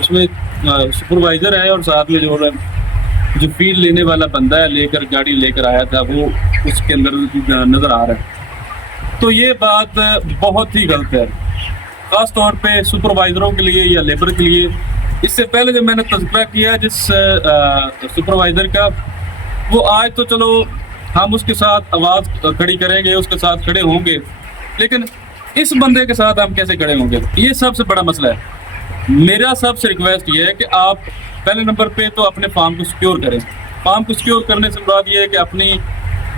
اس میں سپروائزر ہے اور ساتھ میں جو فیڈ لینے والا بندہ ہے گاڑی لے کر آیا تھا وہ اس کے اندر نظر آ رہا ہے. تو یہ بات بہت ہی غلط ہے خاص طور پہ سپروائزروں کے لیے یا لیبر کے لیے. اس سے پہلے جب میں نے تذکرہ کیا جس سپروائزر کا, وہ آج تو چلو ہم اس کے ساتھ آواز کھڑی کریں گے, اس کے ساتھ کھڑے ہوں گے, لیکن اس بندے کے ساتھ ہم کیسے کھڑے ہوں گے؟ یہ سب سے بڑا مسئلہ ہے. میرا سب سے ریکویسٹ یہ ہے کہ آپ پہلے نمبر پہ تو اپنے فارم کو سیکیور کریں. فارم کو سیکیور کرنے سے مراد یہ ہے کہ اپنی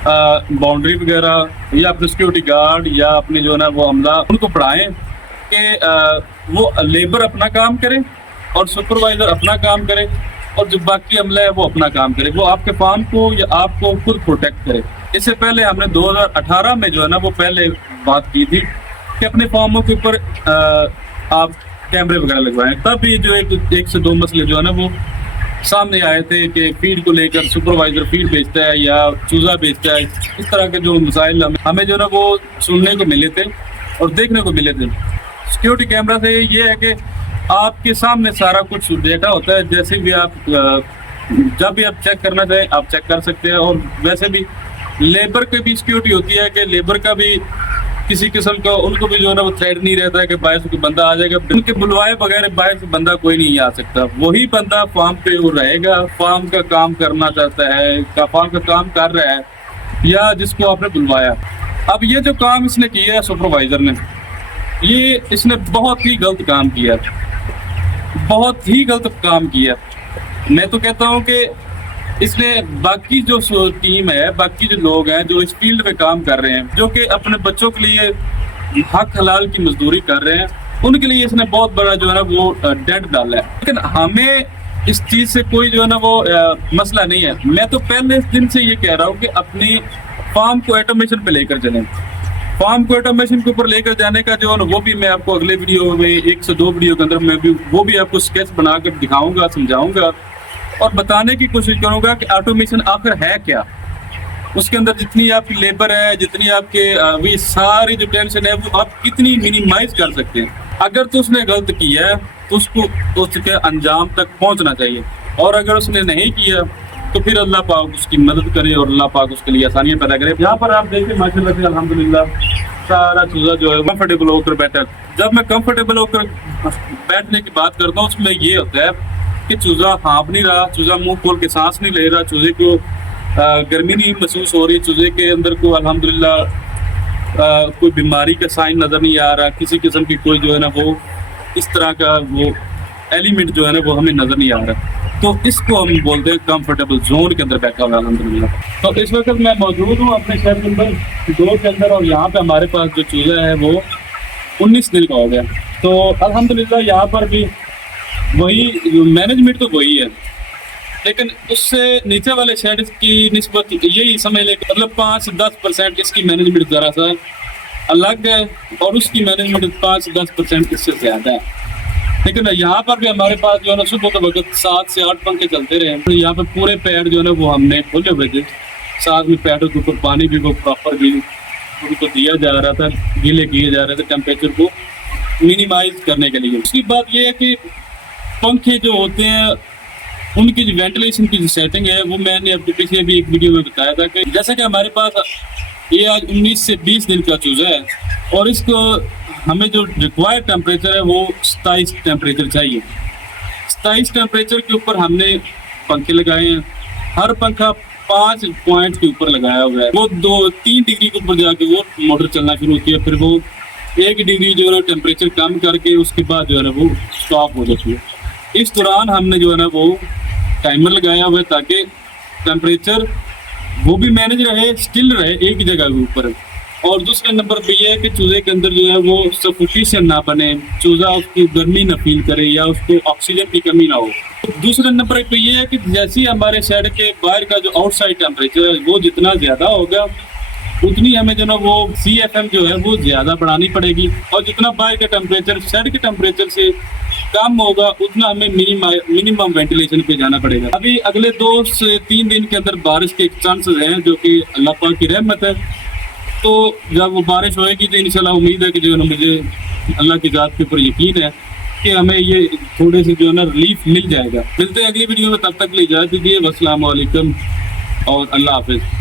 باؤنڈری وغیرہ یا اپنے سیکیورٹی گارڈ یا اپنے جو ہے نا وہ عملہ ان کو پڑھائیں کہ وہ لیبر اپنا کام کرے اور سپروائزر اپنا کام کرے اور جو باقی عملہ ہے وہ اپنا کام کرے, وہ آپ کے فارم کو یا آپ کو خود پروٹیکٹ کرے. اس سے پہلے ہم نے 2018 میں جو ہے نا وہ پہلے بات کی تھی کہ اپنے فارموں کے اوپر آپ کیمرے وغیرہ لگوائیں. تب یہ جو ایک سے دو مسئلے جو ہے نا وہ سامنے آئے تھے کہ فیڈ کو لے کر سپروائزر فیڈ بیچتا ہے یا چوزا بیچتا ہے. اس طرح کے جو مسائل ہمیں جو ہے نا وہ سننے کو ملے تھے اور دیکھنے کو ملے تھے. سیکیورٹی کیمرہ سے یہ ہے کہ آپ کے سامنے سارا کچھ ڈیٹا ہوتا ہے, جیسے بھی آپ جب بھی آپ چیک کرنا چاہیں آپ چیک کر سکتے ہیں. اور ویسے بھی لیبر کی بھی سیکیورٹی ہوتی ہے کہ لیبر کا بھی کسی قسم کا ان کو بھی جو ہے نا وہ تھریٹ نہیں رہتا ہے کہ باہر سے کوئی بندہ آ جائے گا. ان کے بلوائے بغیر باہر سے بندہ کوئی نہیں آ سکتا. وہی بندہ فارم پہ وہ رہے گا, فارم کا کام کرنا چاہتا ہے, فارم کا کام کر رہا ہے یا جس کو آپ نے بلوایا. اب یہ جو کام اس نے کیا ہے سپروائزر نے, یہ اس نے بہت ہی غلط کام کیا, بہت ہی غلط کام کیا. میں تو کہتا ہوں کہ اس نے باقی جو ٹیم ہے, باقی جو لوگ ہیں جو اس فیلڈ میں کام کر رہے ہیں, جو کہ اپنے بچوں کے لیے حق حلال کی مزدوری کر رہے ہیں, ان کے لیے اس نے بہت بڑا جو ہے نا وہ ڈینٹ ڈالا ہے. لیکن ہمیں اس چیز سے کوئی جو ہے نا وہ مسئلہ نہیں ہے. میں تو پہلے دن سے یہ کہہ رہا ہوں کہ اپنی فارم کو آٹومیشن پہ لے کر چلیں. فارم کو آٹومیشن کے اوپر لے کر جانے کا جو ہے نا وہ بھی میں آپ کو اگلے ویڈیو میں 1 سے 2 ویڈیو کے اندر میں بھی وہ بھی آپ کو اسکیچ بنا کر دکھاؤں گا, سمجھاؤں گا اور بتانے کی کوشش کروں گا کہ آٹومیشن آخر ہے کیا. اس کے اندر جتنی آپ کی لیبر ہے, جتنی آپ کے ساری جو ٹینشن ہے وہ آپ کتنی منیمائز کر سکتے ہیں. اگر تو اس نے غلط کیا ہے تو اس کو اس کے انجام تک پہنچنا چاہیے, اور اگر اس نے نہیں کیا تو پھر اللہ پاک اس کی مدد کرے اور اللہ پاک اس کے لیے آسانیاں پیدا کرے. یہاں پر آپ دیکھیں ماشاءاللہ سے الحمدللہ سارا چوزا جو ہے کمفرٹیبل ہو کر بیٹھا. جب میں کمفرٹیبل ہو کر بیٹھنے کی بات کرتا ہوں اس میں یہ ہوتا ہے کہ چوزا ہانپ نہیں رہا, چوزا منہ کھول کے سانس نہیں لے رہا, چوزے کو گرمی نہیں محسوس ہو رہی, چوزے کے اندر کو الحمدللہ کوئی بیماری کا سائن نظر نہیں آ رہا, کسی قسم کی کوئی جو ہے نا وہ اس طرح کا وہ ایلیمنٹ جو ہے نا وہ ہمیں نظر نہیں آ رہا. تو اس کو ہم بولتے ہیں کمفرٹیبل زون کے اندر بیٹھا ہوا الحمدللہ. تو اس وقت میں موجود ہوں اپنے شہر نمبر 2 کے اندر, اور یہاں پہ ہمارے پاس جو چوزا ہے وہ 19 دن کا ہو گیا. تو الحمدللہ یہاں پر بھی وہی مینجمنٹ تو وہی ہے, لیکن اس سے نیچے والے شیڈ کی نسبت یہی سمجھ لے کہ مطلب 5-10% اس کی مینجمنٹ ذرا سا الگ ہے اور اس کی مینجمنٹ 5-10% اس سے زیادہ ہے. لیکن یہاں پر بھی ہمارے پاس جو ہے نا صبح کے وقت 7 سے 8 پنکھے چلتے رہے. یہاں پہ پورے پیڑ جو ہے نا وہ ہم نے کھولے ہوئے تھے, ساتھ میں پیڑوں کے اوپر پانی بھی وہ پراپر بھی ان کو دیا جا رہا تھا, گیلے کیے جا رہے تھے ٹیمپریچر کو منیمائز کرنے کے لیے. اس کی بات یہ ہے کہ پنکھے جو ہوتے ہیں ان کی جو وینٹیلیشن کی جو سیٹنگ ہے وہ میں نے اب پچھلے بھی ایک ویڈیو میں بتایا تھا کہ جیسا کہ ہمارے پاس یہ آج 19 سے 20 دن کا چوزا ہے اور اس کو ہمیں جو ریکوائرڈ ٹیمپریچر ہے وہ 27 ٹیمپریچر چاہیے. 27 ٹیمپریچر کے اوپر ہم نے پنکھے لگائے ہیں. ہر پنکھا 5 پوائنٹ کے اوپر لگایا ہوا ہے. وہ 2-3 ڈگری کے اوپر جا کے وہ موٹر چلنا شروع ہوتی ہے, پھر وہ 1 ڈگری جو ہے ٹیمپریچر کم کر کے اس کے بعد جو ہے وہ اسٹاپ ہو جاتی ہے. اس دوران ہم نے جو ہے نا وہ ٹائمر لگایا ہوا ہے تاکہ ٹیمپریچر وہ بھی مینج رہے, اسٹل رہے ایک جگہ کے اوپر. اور دوسرے نمبر پہ یہ ہے کہ چوزے کے اندر جو ہے وہ سفوکیشن نہ بنے, چوزا اس کی گرمی نہ فیل کرے یا اس کو آکسیجن کی کمی نہ ہو. دوسرے نمبر پہ یہ ہے کہ جیسے ہمارے شہر کے باہر کا جو آؤٹ سائڈ ٹیمپریچر ہے وہ جتنا زیادہ ہوگا اتنی ہمیں جو نا وہ CFM جو ہے وہ زیادہ بڑھانی پڑے گی, اور جتنا باہر کا ٹیمپریچر شہر کے ٹیمپریچر سے کم ہوگا اتنا ہمیں منیمم وینٹیلیشن پہ جانا پڑے گا. ابھی اگلے 2 سے 3 دن کے اندر بارش کے چانسز ہیں جو کہ اللہ پاک کی رحمت ہے. تو جب وہ بارش ہوئے گی تو انشاءاللہ امید ہے کہ جو ہے نا مجھے اللہ کی ذات کے اوپر یقین ہے کہ ہمیں یہ تھوڑے سے جو ہے نا ریلیف مل جائے گا. ملتے ہیں اگلی ویڈیو میں, تب تک کے لیے اجازت دیجیے. السلام علیکم اور اللہ حافظ.